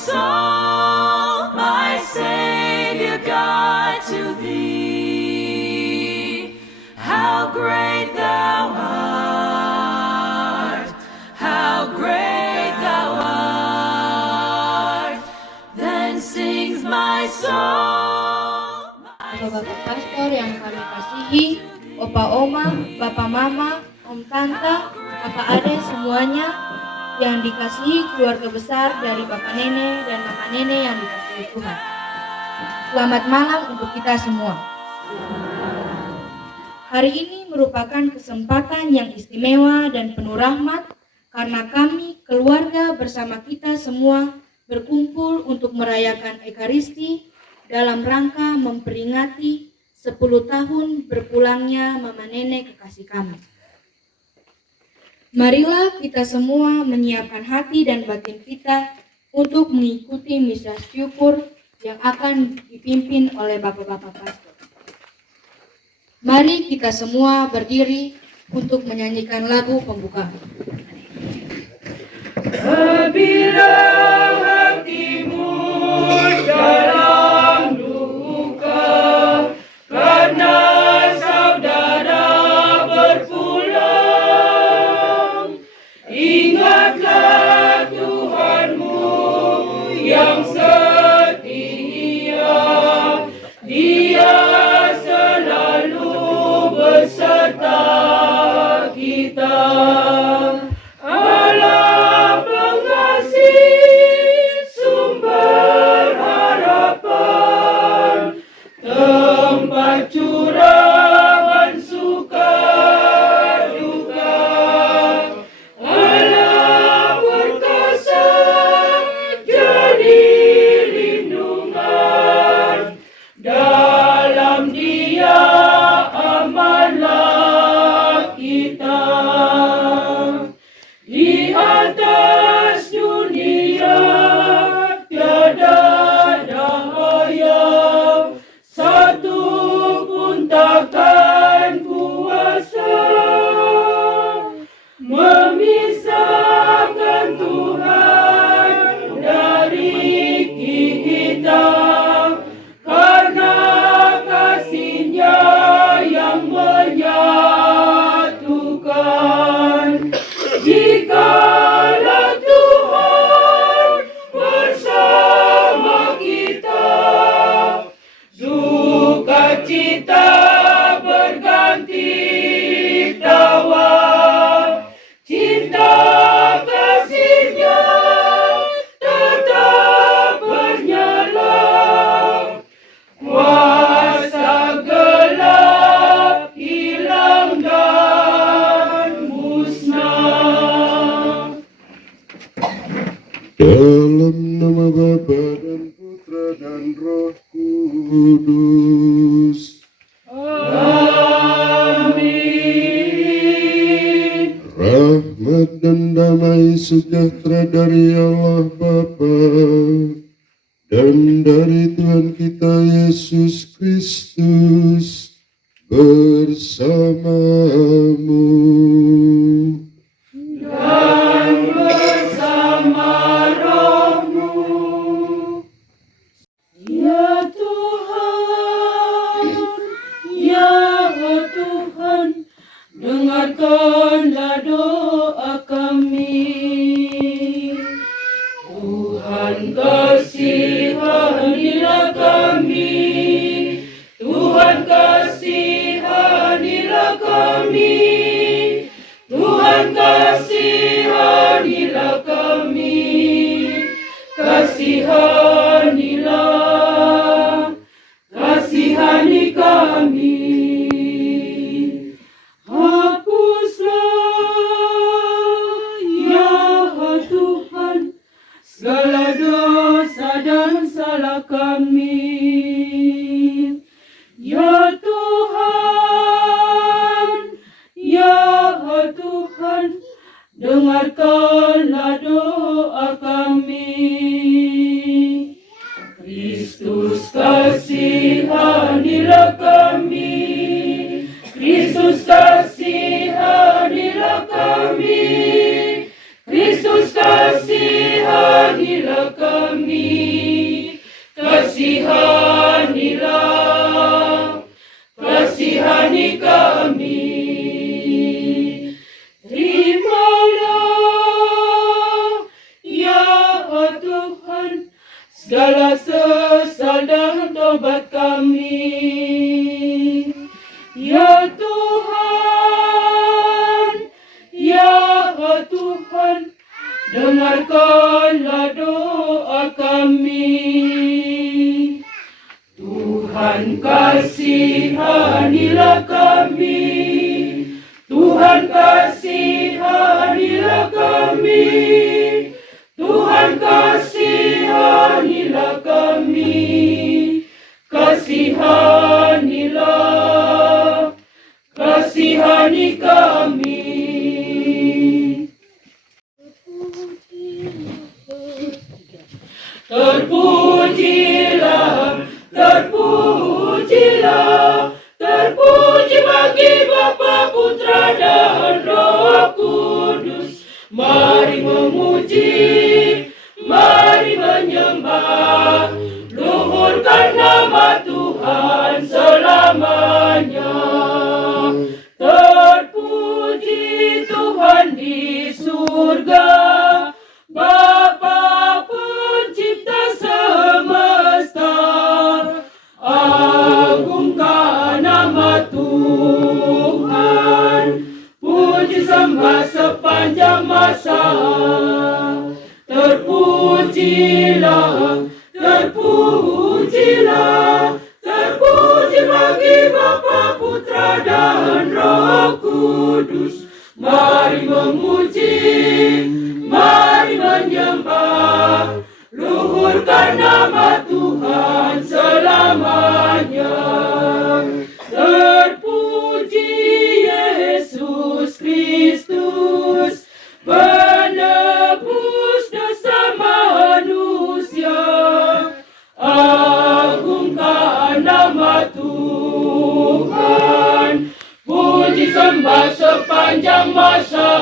soul, my Savior God, to thee. How great thou art, how great thou art. Then sings my soul. Bapak Pastor yang kami kasihi, Opa Oma, Bapak Mama, Om Tante, Kakak Ade semuanya yang dikasihi keluarga besar dari Bapak Nene dan Mama Nene yang dikasihi Tuhan. Selamat malam untuk kita semua. Hari ini merupakan kesempatan yang istimewa dan penuh rahmat karena kami keluarga bersama kita semua berkumpul untuk merayakan Ekaristi dalam rangka memperingati 10 tahun berpulangnya Mama Nene kekasih kami. Marilah kita semua menyiapkan hati dan batin kita untuk mengikuti misa syukur yang akan dipimpin oleh Bapak-Bapak Pastor. Mari kita semua berdiri untuk menyanyikan lagu pembukaan. Apabila hatimu dalam duka karena saudara berpulang, ingatlah Tuhanmu yang setia, Dia selalu beserta kita. Allah pengasih, sumber harapan, tempat curahan suka duka. Allah perkasa, jadi lindungan, dalam Dia amanlah kita. Di atas dunia tiada daya, satu pun takkan kuasa memisahkan Tuhan dari kita, karena kasih-Nya yang menyatukan. Jikalau Tuhan bersama kita, sukacita berganti tawa, cinta kasih-Nya tetap bernyala, kuasa gelap hilang dan musnah. Dalam nama Bapa dan Putra dan Roh Kudus. Amin. Rahmat dan damai sejahtera dari Allah Bapa dan dari Tuhan kita Yesus Kristus bersamamu. Dan bersama rohmu. Ya Tuhan, ya Tuhan, dengarkanlah doa kami. Tuhan kasihanilah kami, Tuhan kasihanilah kami, Tuhan kasihanilah kami, kasihanilah, kasihani kami. Hapuslah ya Tuhan segala dosa dan salah kami. Ya Tuhan, ya Tuhan, dengarkanlah doa kami. Kristus kasihanilah kami, Kristus kasihanilah kami, Kristus kasihanilah kasihanilah, kasihani kami. Terimalah, ya Tuhan, segala sesal dan tobat kami. Ya Tuhan, ya Tuhan, dengarkanlah doa kami. Tuhan kasihanilah kami, Tuhan kasihanilah kami, Tuhan kasihanilah kami, kasihanilah, kasihani kami. Terpujilah, terpujilah, terpuji bagi Bapa, Putra, dan Roh Kudus. Mari memuji, mari menyembah, luhurkan nama Tuhan selamanya. Terpuji Tuhan di surga, Bapa pencipta semesta, agungkan nama Tuhan, puji sembah sepanjang masa. Terpujilah, terpujilah, terpuji bagi Bapa, Putra, dan Roh Kudus. Mari memuji, mari menyembah, luhurkan nama Tuhan selamanya. Terpuji Yesus Kristus, penebus dosa manusia. Agungkan nama Tuhan, puji sembah sepanjang masa.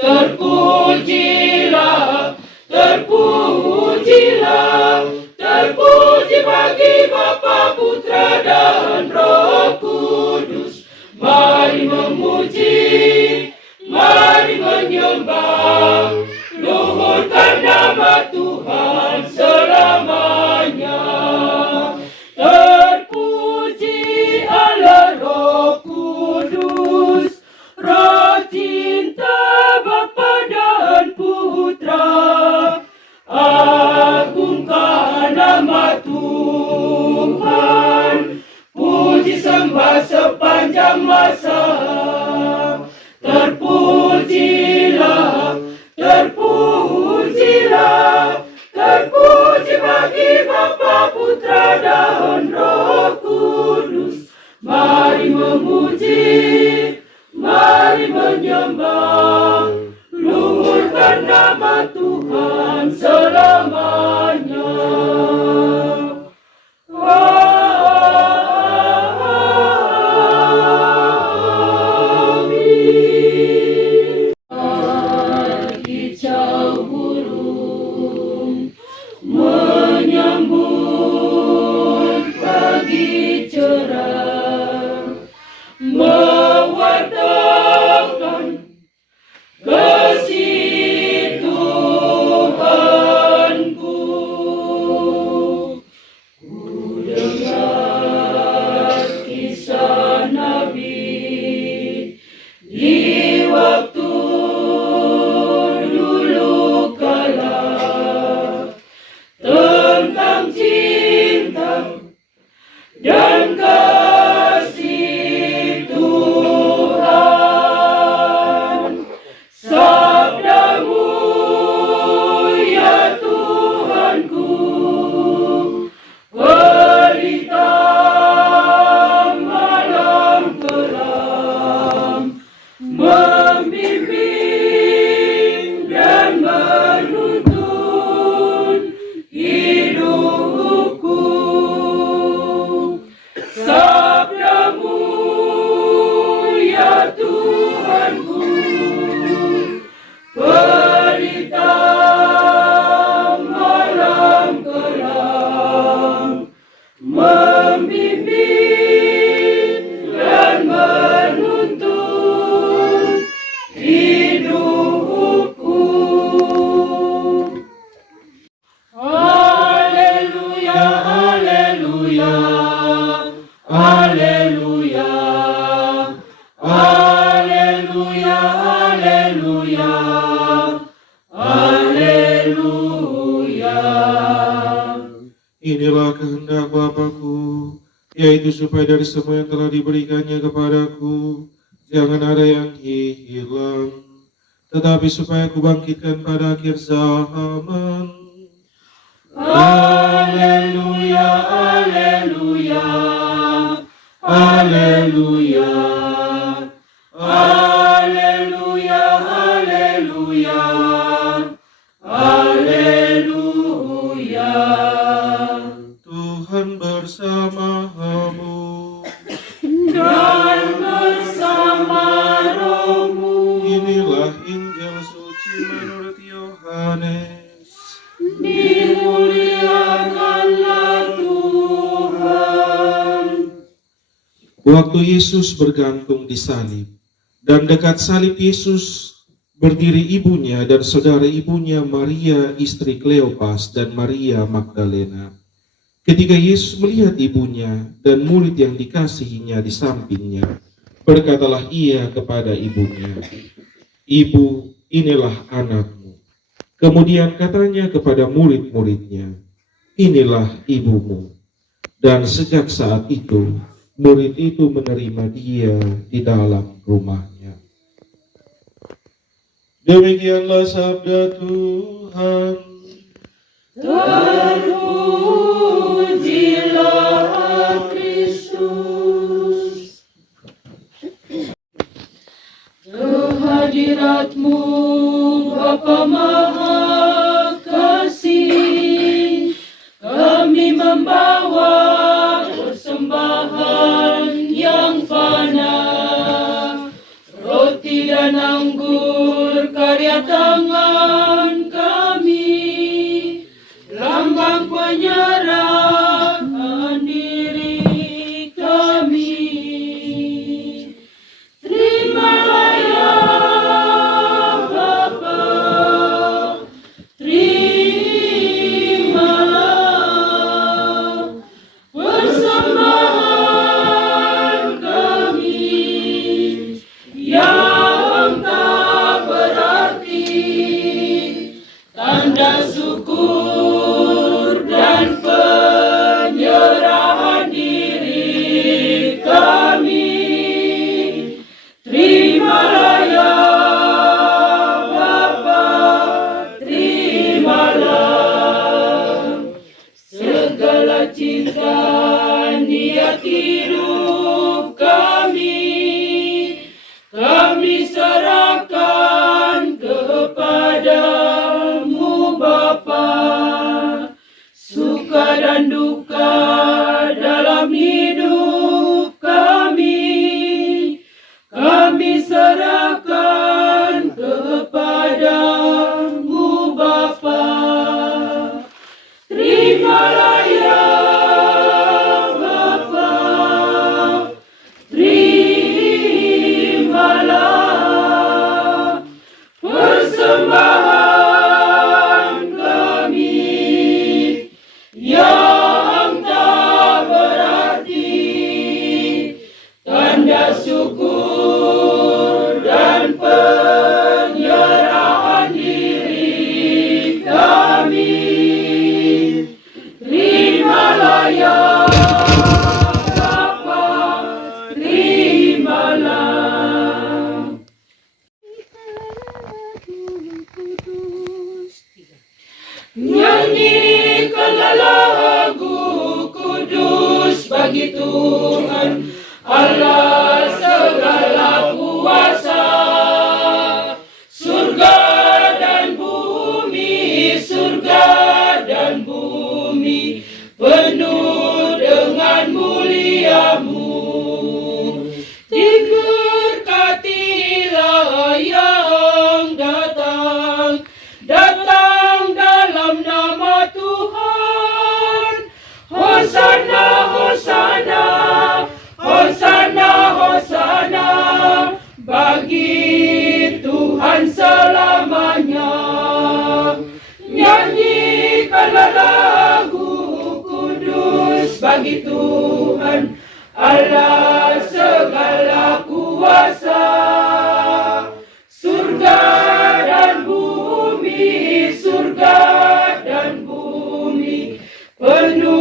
Terpujilah, terpujilah, terpuji bagi Bapa, Putra, dan Roh Kudus. Mari memuji, mari menyembah, luhurkan nama Tuhan selamanya. Terpuji Allah Roh Kudus, Roh cinta Bapa dan Putra. Agungkan nama Tuhan, puji sembah sepanjang masa. Terpujilah, terpujilah, terpuji bagi Bapa, Putra, dan Roh Kudus. Mari memuji, mari menyembah, luhurkan nama Tuhan selamanya. Amin. Kicau burung menyambut pagi cerah, mewartakan Inilah kehendak Bapakku, yaitu supaya dari semua yang telah diberikannya kepadaku, jangan ada yang hilang, tetapi supaya kubangkitkan pada akhir zaman. Haleluya, haleluya, haleluya, haleluya, haleluya, haleluya. Tuhan bersamamu. Dan bersama rohmu. Inilah Injil suci menurut Yohanes. Dimuliakanlah Tuhan. Waktu Yesus bergantung di salib, dan dekat salib Yesus berdiri ibunya dan saudara ibunya Maria istri Kleopas dan Maria Magdalena. Ketika Yesus melihat ibunya dan murid yang dikasihinya di sampingnya, berkatalah ia kepada ibunya, "Ibu, inilah anakmu." Kemudian katanya kepada murid-muridnya, "Inilah ibumu." Dan sejak saat itu, murid itu menerima dia di dalam rumahnya. Demikianlah sabda Tuhan. Terpujilah Kristus. Kehadiratmu Bapa Maha Kasih, kami membawa persembahan yang fana, roti dan anggur karya tangan kami, lambang penyerahan diri kami. Terimalah ya Bapa, terimalah persembahan kami yang tak berarti, tanda syukur dan penyerahan diri kami. Terimalah ya Bapa, terimalah segala cinta niat hidup kami serahkan kepadamu Bapa. Suka dan duka dalam hidup kami serahkan kepadamu Bapa. Terimalah ya Bapa, terimalah persembahan kami yang tak berarti, tanda syukur dan penyerahan diri kami. Terimalah ya Bapa, terimalah. Nyanyikanlah lagu kudus bagi Tuhan Allah segala kuasa. Surga dan bumi penuh dengan muliamu. Diberkatilah yang datang dalam nama Tuhan. Hosana, hosana, hosana, hosana bagi Tuhan selamanya. Nyanyikanlah lagu kudus bagi Tuhan Allah segala kuasa. Surga dan bumi penuh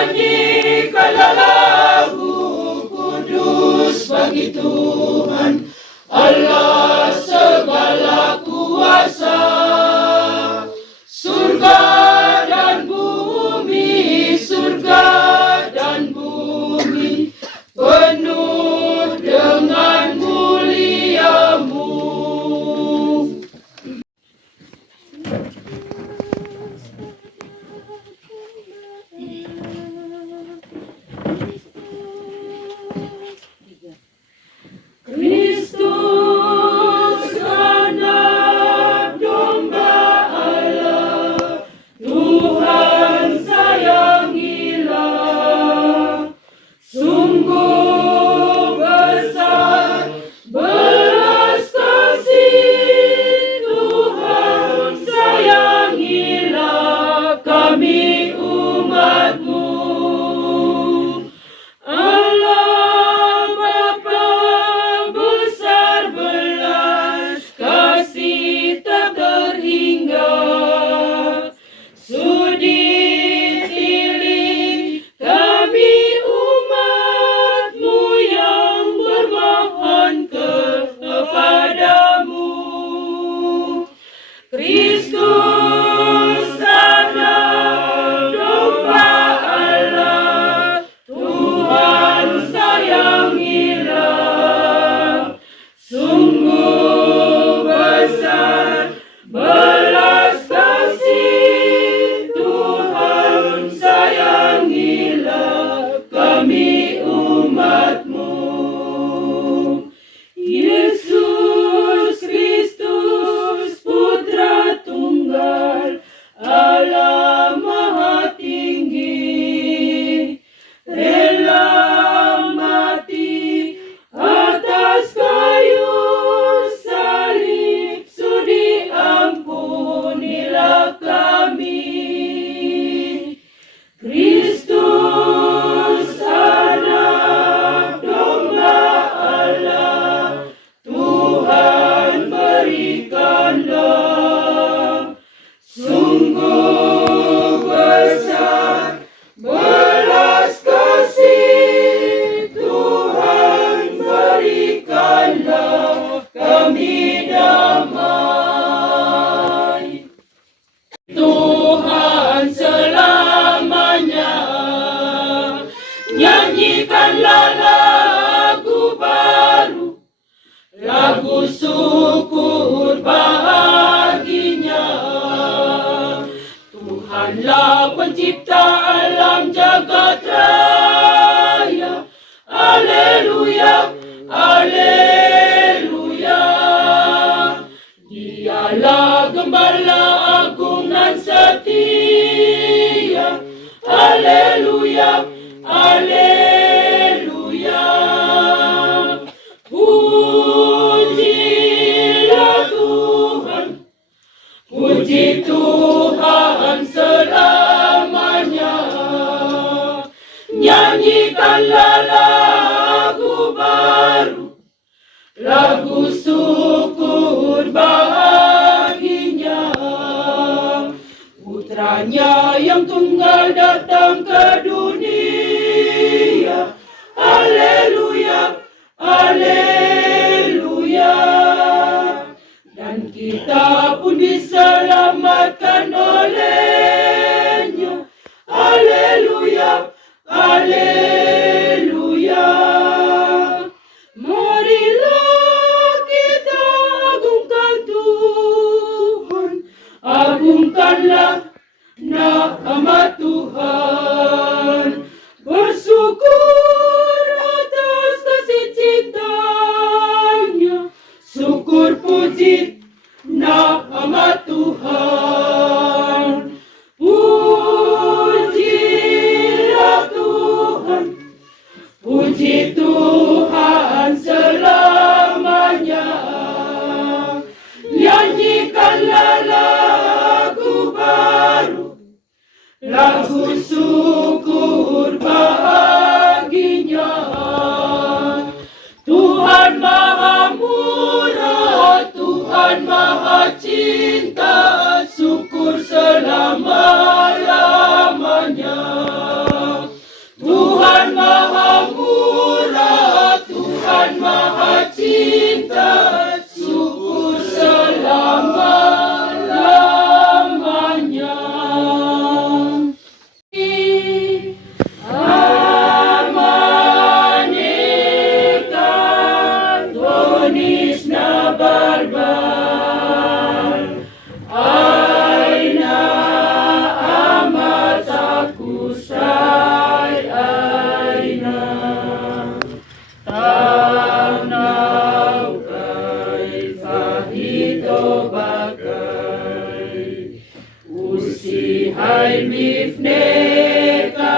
Nyanyikanlah lagu kudus bagi Tuhan Allah segala kuasa. Surga dan bumi, surga dan bumi penuh dengan mulia-Mu. Kristus anak domba Allah, Tuhan sayangilah. Sungguh besar belas kasih Tuhan sayangilah kami umat-Mu. Allah Bapa besar belas kasih tak terhingga, sudi pilih kami umat-Mu yang bermohon kepadamu. Kristus anak domba Allah, Tuhan sayangilah. Sungguh besar belas kasih Tuhan sayangilah kami umat-Mu. Yesus Kristus Putra Tunggal Allah Maha Tinggi, rela mati atas kayu salib, sudi ampunilah kami. Kristus anak domba Allah, Tuhan berikanlah. Sungguh besar belas kasih Tuhan berikanlah kami damai. Tuhan selamanya, nyanyikanlah lagu baru, lagu syukur bahaginya. Tuhanlah pencipta alam jagat raya. Haleluya, haleluya. Dialah gembala agung dan setia. Haleluya, haleluya. Pujilah Tuhan, puji Tuhan selamanya. Nyanyikanlah lagu baru, lagu syukur bahaginya. Putranya yang tunggal datang ke dunia. Haleluya, haleluya. Dan kita pun diselamatkan olehnya. Haleluya, haleluya. Marilah kita agungkan Tuhan, agungkanlah nama Tuhan. Usai aina tanau kai fahito bakai usi hai mifneka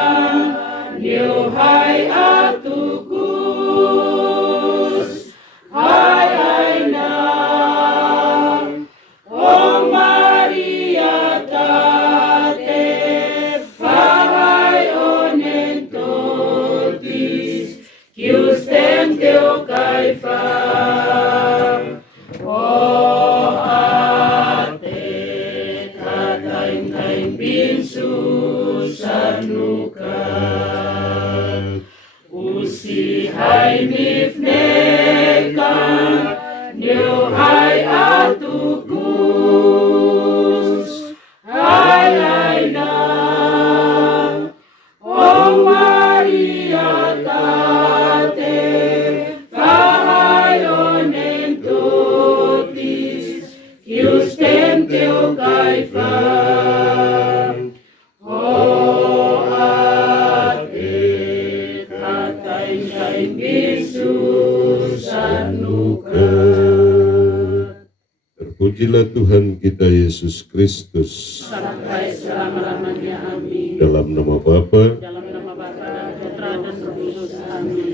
niu hai atukus hai aina o Maria tate fahai onen totis kius teu kai fa o ate katain kain binsu sanuka usi hai mifneka niu hai atukus hai aina o Maria tate fahai onen totis kius teu kai fa o ate katain kain bisu sanuka. Terpujilah Tuhan kita Yesus Kristus. Sampai selama-lamanya, amin. Dalam nama Bapa Dalam nama Bapa dan Putra dan Roh Kudus, amin.